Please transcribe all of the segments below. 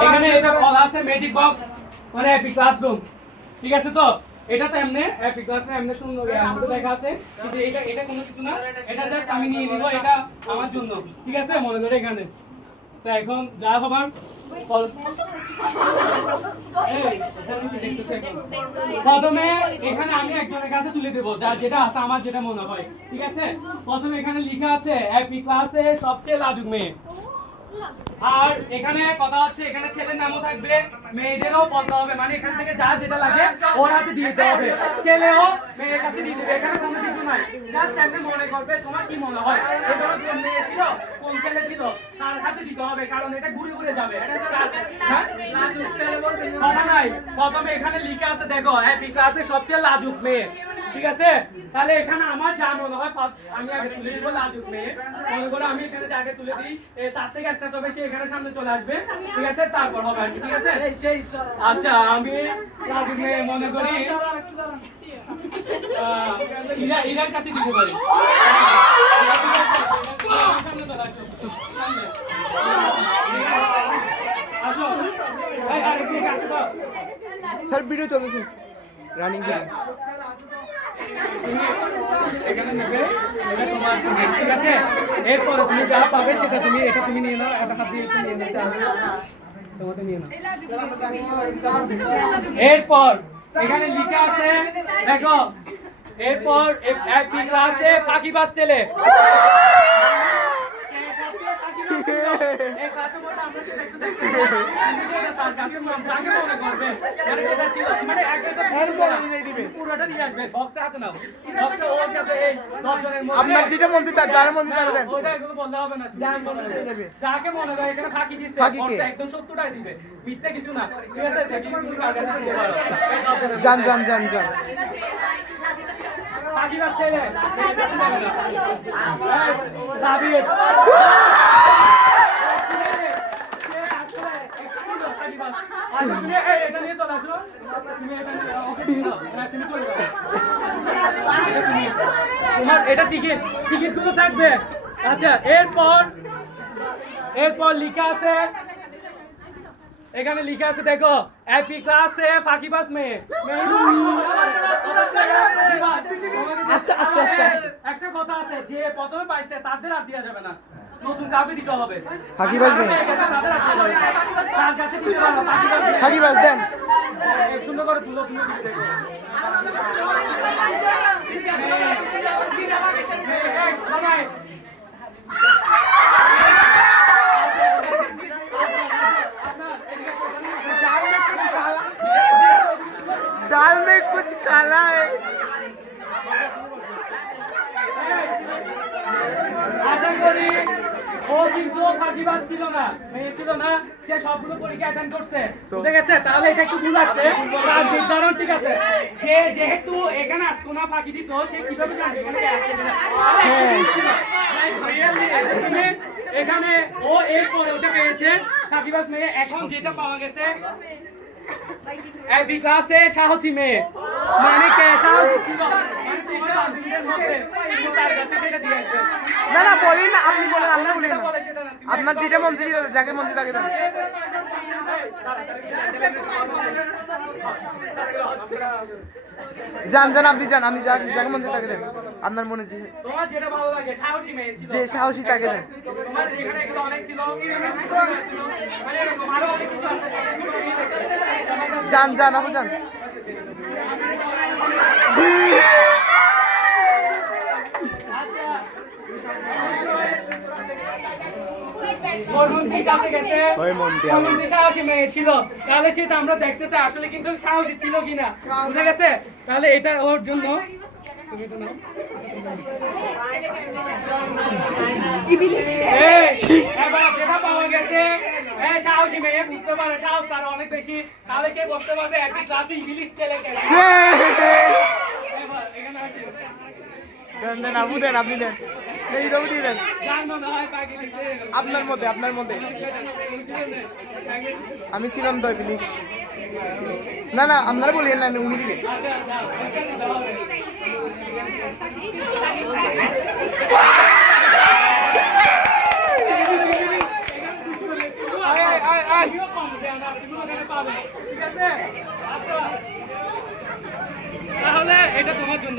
এখানে এটা বলা আছে ম্যাজিক বক্স মানে হ্যাপি ক্লাসরুম, ঠিক আছে? তো এটা তো এমনি হ্যাপি ক্লাসরুম এমনি সুন্দর আমাদের দেখা আছে, কিন্তু এটা কোনো কিছু না, এটা জাস্ট আমি নিয়ে নিব, এটা আমার জন্য, ঠিক আছে? মনে করে এখানে তো এখন যা হবার প্রথমে এখানে আমি একজনের কাছে তুলে দেবো যা যেটা আছে আমার যেটা মনে হয়, ঠিক আছে? প্রথমে এখানে লেখা আছে হ্যাপি ক্লাসে সবচেয়ে লাজুক মেয়ে। আর এখানে কথা হচ্ছে এখানে ছেলের নামও থাকবে, মেয়েদেরও বলতে হবে, মানে এখান থেকে যা যেটা লাগে ওর হাতে দিয়ে দিতে হবে, ছেলেও মেয়ের কাছে দিয়ে দেবে, এখানে কোনো কিছু নাই, জাস্ট এমনি মনে করবে তোমার কি মনে হয় এই ধরো কোন মেয়ে ছিল কোন ছেলে ছিল তার হাতে দিতে হবে, কারণ এটা ঘুরে ঘুরে যাবে। হ্যাঁ কথা নাই, প্রথমে এখানে লিখে আছে দেখো হ্যাপি ক্লাসে সবচেয়ে লাজুক মেয়ে, ঠিক আছে? তাহলে এখানে আমার যা মনে হয় আমি আগে তুলে দিব লাজুক মেয়ে, মনে করো আমি এখানে আগে তুলে দিই, তার থেকে আস্তে আস্তে সে এখানে সামনে চলে আসবে, ঠিক আছে? তারপর হবে আর কি, ঠিক আছে? আচ্ছা আমি লাজুক মেয়ে মনে করি ইরার কাছে দিতে পারি। আসো স্যার ভিডিও চলতেছে রানিং ভিডিও। এখানে নেবে তোমার, ঠিক আছে? এরপরে তুমি যা পাবে সেটা তুমি এটা তুমি নিয়ে নাও, এটা হাত দিয়ে নিয়ে নাও, তোমাকে নিয়ে নাও। এরপর এখানে লিখা আছে দেখো, এরপর হ্যাপি ক্লাসে ফাঁকিবাজ ছেলে, আপনার যেটা মন চায় যার মন চায় তারা দেন, যাকে মনে করে এখানে ফাঁকি দিচ্ছে একদম 70 টাকা দিবে, মিথ্যা কিছু না, ঠিক আছে? যান যান যান যান ফাঁকিবাজ ছেলে দাবির এটা নিয়ে চলে আসো, তুমি চলে যাও, তোমার এটা টিকিট গুলো থাকবে। আচ্ছা এরপর লেখা আছে, এখানে লেখা আছে দেখো হ্যাপি ক্লাসে ফাঁকিবাজ মেয়ে। আস্তে আস্তে আস্তে একটা কথা আছে যে প্রথমে পাইছে তাদের আর দেওয়া যাবে না, নতুন কাউকে দিতে হবে। ফাঁকিবাজ মেয়ে, ফাঁকিবাজ দেন সুন্দর করে তুলো তুলো দিতে দেখো। दाल में कुछ काला है। আশা করি ও কিন্তু ফাঁকিবাজ ছিল না, মেয়ে ছিল না, সে সবগুলো পরীক্ষা অ্যাটেন্ড করছে, বুঝে গেছে? তাহলে এটা একটু ভুল আসছে, তার নির্ধারণ ঠিক আছে। সে যেহেতু এখানে আসতো না ফাঁকি দিত, সে কিভাবে জানবে এখানে ও এরপরে ওটা পেয়েছে ফাঁকিবাজ মেয়ে। এখন যেটা পাওয়া গেছে হ্যাপি ক্লাসে সাহসী মেয়ে, মানে কে সাহসী ছিল, না না বলেন না, আপনি বলেন, আপনি বলেন না, আপনার যেটা মন চায় যাকে মন চায় তাকে দেন। যান যান আপনি যান, আমি যাকে মন চায় তাকে দেন, আপনার মনে যে তোমার যেটা ভালো লাগে সাহসী মেয়ে ছিল, যে সাহসী তাকে দেন। তোমার এখানে এগুলো অনেক ছিল, মানে এরকম আরো অনেক কিছু আছে। যান যান আপু যান। সাহসী মেয়ে ছিল, তাহলে সেটা আমরা দেখতে চাই আসলে কিন্তু সাহসী ছিল কিনা, বুঝে গেছে? তাহলে এটা ওর জন্য পাওয়া গেছে সাহসী মেয়ে, বুঝতে পারে সাহস তার অনেক বেশি, তাহলে সে বুঝতে পারবে একটি ক্লাসে ইংলিশ ছেলে দেন আপু দেন, আপনি দেন, এই রবি দিয়ে দেন, আপনার মধ্যে আপনার মধ্যে। আমি ছিলাম তো প্লিজ, না না আপনারা বলিয়েন না, উনি দিলেন। তুমিও কম দেও না, তুমিও এখানে পাবে, ঠিক আছে? আচ্ছা তাহলে এটা তোমার জন্য।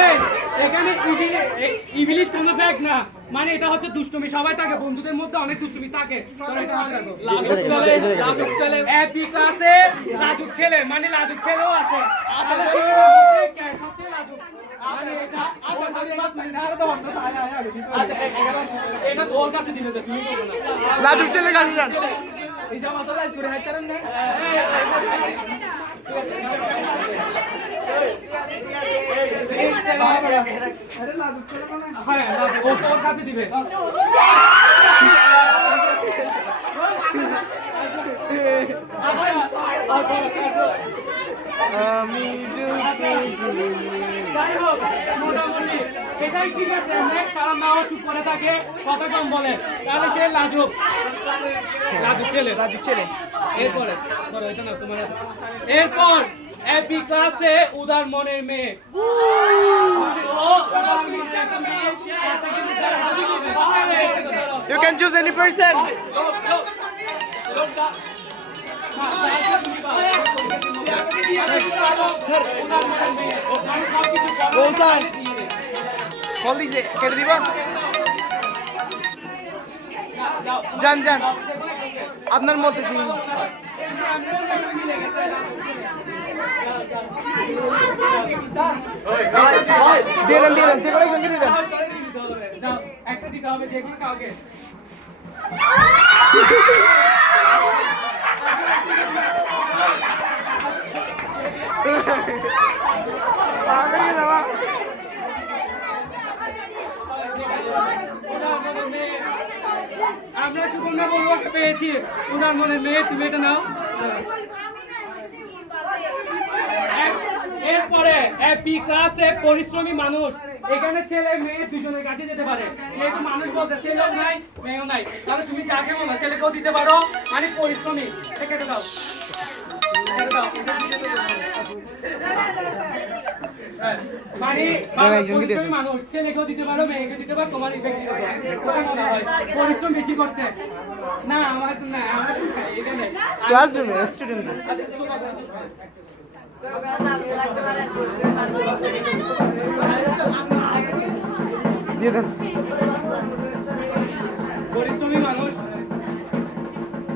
এই, এখানে ইভিলিশ কোনো ফ্যাক্ট না, মানে এটা হচ্ছে দুষ্টুমি, সবাই থাকে, বন্ধুদের মধ্যে অনেক দুষ্টুমি থাকে। তোমরা এটা মনে রাখো। লাজুক ছেলে হ্যাপি ক্লাসে লাজুক ছেলে, মানে লাজুক ছেলেও আছে। তাহলে সে সবচেয়ে লাজুক। মানে এটা এটা তোর কাছে দিলে যে তুমি বলো না। লাজুক ছেলে কাছে যান। হ্যাঁ, ও তোর কাছে দিবে। আমি যাই হোক, মোটামুটি এটাই ঠিক আছে। নেক্সট কারণ নাও চুপ করে থাকে, কথা কম বলে, তাহলে সে লাজুক ছেলে। এরপরে ধরো, এটা না তোমার হাতে। এরপর এপি ক্লাসে উদার মনের মেয়ে। ও উদার মনের মেয়ে, তাকে উদার মনের মেয়ে। You can choose any person. বৌসান কল দিছে কেটে দিবা যান যান আপনার মতে দিন দিয়ে দেন যে কোনো সঙ্গে দিয়ে দেন একটা দিতে হবে যে কোনো কাউকে। আমরা সুকন্যা বড়ুয়াকে পেয়েছি, উনার মনের মেয়ে, তুমি এটা নাও। এরপরে এপি ক্লাসে পরিশ্রমী মানুষ। এখানে ছেলে মেয়ে দুজনের কাছে যেতে পারে, যেহেতু মানুষ বলছে ছেলেও নাই মেয়েও নাই, তাহলে তুমি যাকে বলো ছেলেকেও দিতে পারো, মানে পরিশ্রমী। সে কেটে দাও, কেটে দাও। মানে পরিশ্রমী মানুষ, ছেলেকেও দিতে পারো, মেয়েকে দিতে পারো, তোমার ব্যক্তিগত কোনটা মনে হয় পরিশ্রম বেশি করছে? না আমার তো না, আমার তো নাই, এটা নাই। ক্লাসরুমে স্টুডেন্ট আচ্ছা শোনো, দিয়ে দেন পরিশ্রমী মানুষ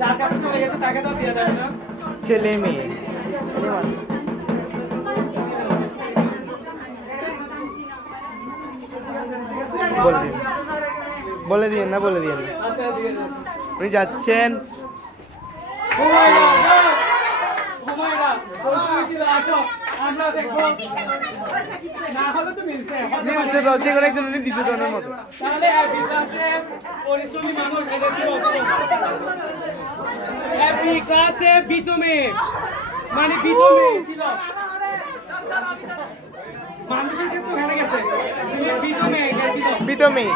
যার কাছে চলে গেছে তাকে তো দেওয়া যাবে না। ছেলে মেয়ে বলে দিন না বলে দিন আচ্ছা দিয়ে দাও। উনি যাচ্ছেন হুমায়রা, হুমায়রা, পরিশ্রমী ছিল, আসো আমরা দেখবো। না হলে তো মিলছে, হতে পারে। যে কোনো একজন উনি দিছে দোনের মতো তাহলে এপি ক্লাসে পরিশ্রমী মানুষ, এদের কি অবস্থা? এপি ক্লাসে বিত মেয়ে, মানে বিত মেয়ে ছিল, মানুষের ক্ষেত্রে হেরে গেছে, বিত মেয়ে গেছিল। বিত মেয়ে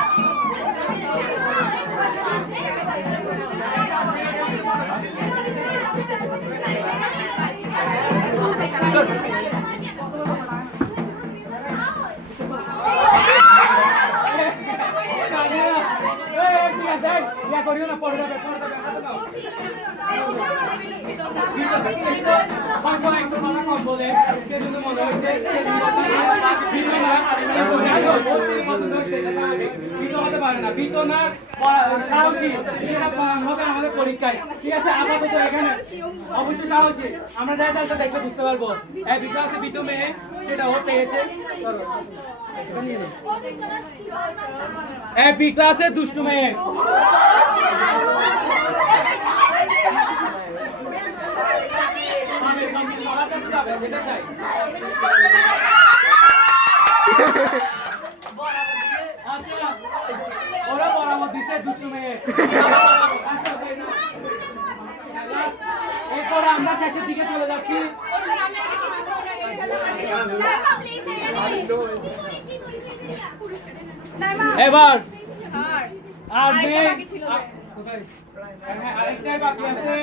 ইয়া করিও না, পড়ে যাবে, পড়ে যাবে, হাতে দাও। হয়তো একটু মানা কম বলে, সেজন্য মনে হয়েছে, সেজন্য ভিন্ন না, পছন্দ হয়েছে, এটা স্বাভাবিক। ভিন্ন হতে পারে না, ভিন্ন না, সাহসী, সেটা হবে আমাদের পরীক্ষায়, ঠিক আছে? আপাতত এখানে অবশ্যই সাহসী, আমরা রেজাল্টটা দেখলে বুঝতে পারবো। বিকাশে বিত মেয়ে, সেটা ও পেয়েছে। বি ক্লাসে দুষ্টু মেয়ে, এটা চাই। আচ্ছা, ওরা বরাবর দিছে দুষ্টু মেয়ে। এরপরে আমরা শেষের দিকে চলে যাচ্ছি। এবার আর মেয়ে, আরেকটাই বাকি আছে।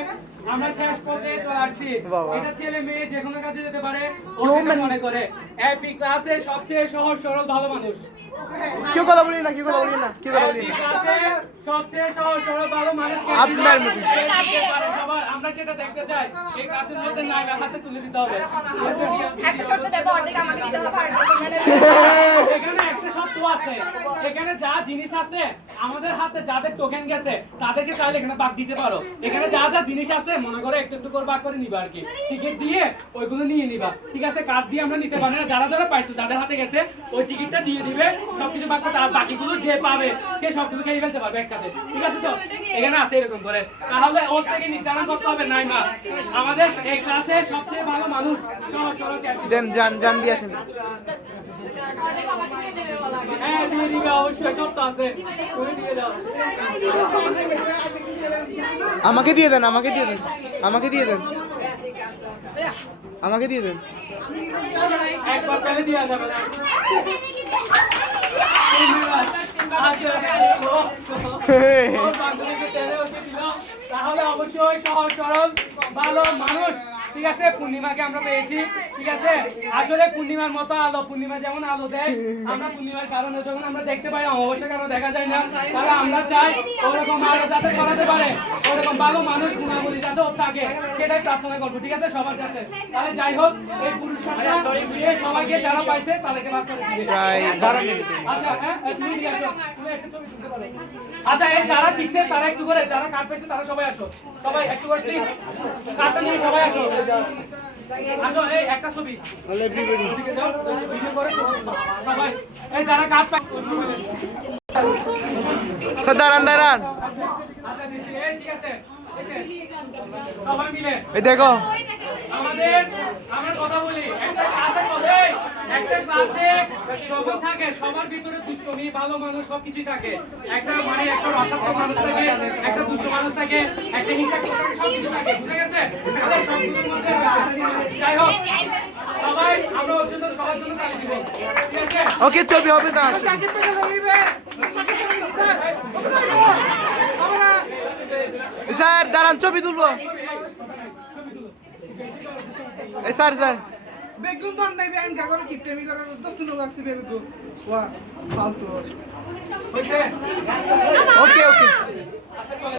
আমরা শেষ পর্যায়ে চলে আসছি। বাবা। এটা ছেলে মেয়ে যে কোনো কাজে যেতে পারে, ও যেটা মনে করে। এপি ক্লাসে সবচেয়ে সহজ সরল ভালো মানুষ। কেউ কথা বলি না, কেউ কথা বলি না, কেউ কথা বলি এপি না। ক্লাসে সবচেয়ে সহজ সরল ভালো মানুষ কে? আপনার মতো। সবার আমরা সেটা দেখতে চাই। এই ক্লাসের মধ্যে নামের হাতে তুলে দিতে হবে। ঠিক আছে? একটা শর্ত দেবো, অর্ধেক আমাকে দিতে হবে, আর এখানে একটা শর্ত আছে। এখানে যা জিনিস আছে আমাদের হাতে, যাদের টোকেন গেছে তাদেরকে চাইলে এখানে ভাগ দিতে পারো। এখানে যা যা জিনিস আছে মনে করে একটু একটু করে ভাগ করে নিবা আর কি। টিকিট দিয়ে ওইগুলো নিয়ে নিবা। ঠিক আছে? কার্ড দিয়ে আমরা নিতে পারি না। যারা যারা পাইছো, যাদের হাতে গেছে ওই টিকিটটা দিয়ে দিবে, সবকিছু ভাগ করতে। আর বাকিগুলো যে পাবে সে সবগুলো খেয়ে ফেলতে পারবে একসাথে। ঠিক আছে? তো এখানে আছে এরকম করে। তাহলে ওর থেকে নির্ধারণ করতে হবে নাইমা আমাদের এই ক্লাসে সবচেয়ে ভালো মানুষ। সহজ সরল ক্যাচ। দেন জান দিয়ে আসেন। হ্যাঁ, দিয়ে দিবে অবশ্যই, সব তো আছে। তুমি দিয়ে দাও। আমাকে দিয়ে দেন, আমাকে দিয়ে দেন, আমাকে দিয়ে দেন, আমাকে দিয়ে দেন। একবার পেলে দেওয়া যাবে না। ওর বান্ধবীকে টেনে ওকে দিল। তাহলে অবশ্যই সহজ সরল ভালো মানুষ। ঠিক আছে? পূর্ণিমাকে আমরা পেয়েছি। ঠিক আছে? আসলে পূর্ণিমার মতো আলো, পূর্ণিমা যেমন আলো দেয়, আমরা পূর্ণিমার কারণে যখন আমরা দেখতে পাই, অমাবস্যার কারণে দেখা যায় না, তাহলে আমরা চাই ওরকম আলো যাতে ছড়াতে পারে, ওরকম ভালো মানুষ গুণাবলী যাতে ওর থাকে, সেটাই প্রার্থনা করবো। ঠিক আছে? সবার কাছে। তাহলে যাই হোক, এই পুরস্কারটা সবাইকে যারা পাইছে তাদেরকে ভাগ করে দিবে। আচ্ছা, হ্যাঁ, তুমি দিয়ে আসো। তুমি একটা ছবি তুলতে পারো। আচ্ছা, এই যারা ঠিকছে তারা একটু করে, যারা কার্ড পেয়েছে তারা সবাই আসো। সবাই একটু করে প্লিজ কার্ডটা নিয়ে সবাই আসো। আসো, এই একটা ছবি। এদিকে যাও, ভিডিও করে সবাই। এই যারা কার্ড পায় স্যার দাঁড়ান দাঁড়ান। আচ্ছা, দিচ্ছি। এই ঠিক আছে, এসে সবাই মিলে এই দেখো, আমরা কথা বলি। একটা ক্লাসে যখন থাকে সবার ভিতরে দুষ্টমি, ভালো মানুষ সবকিছুই থাকে। একটা মানে একটা রসাত্মক মানুষ থাকে, একটা দুষ্ট মানুষ থাকে, একটা হিংসাত্মক থাকে, সবকিছু থাকে। বুঝে গেছে? তাহলে সবকিছুর মধ্যে যাই হোক, সবাই আমরা ওর জন্য সবার জন্য তালি দিব। ঠিক আছে? ওকে ছবি হবে না। স্যার দাঁড়ান, ছবি তুলবো। এই স্যার স্যার বেগুন তো নাই বেআইন কাগর কি প্রেমী করার দস্ত লোক আছে বেগুন ওয়া ফালতু হয়েছে? ওকে ওকে। আচ্ছা, চলে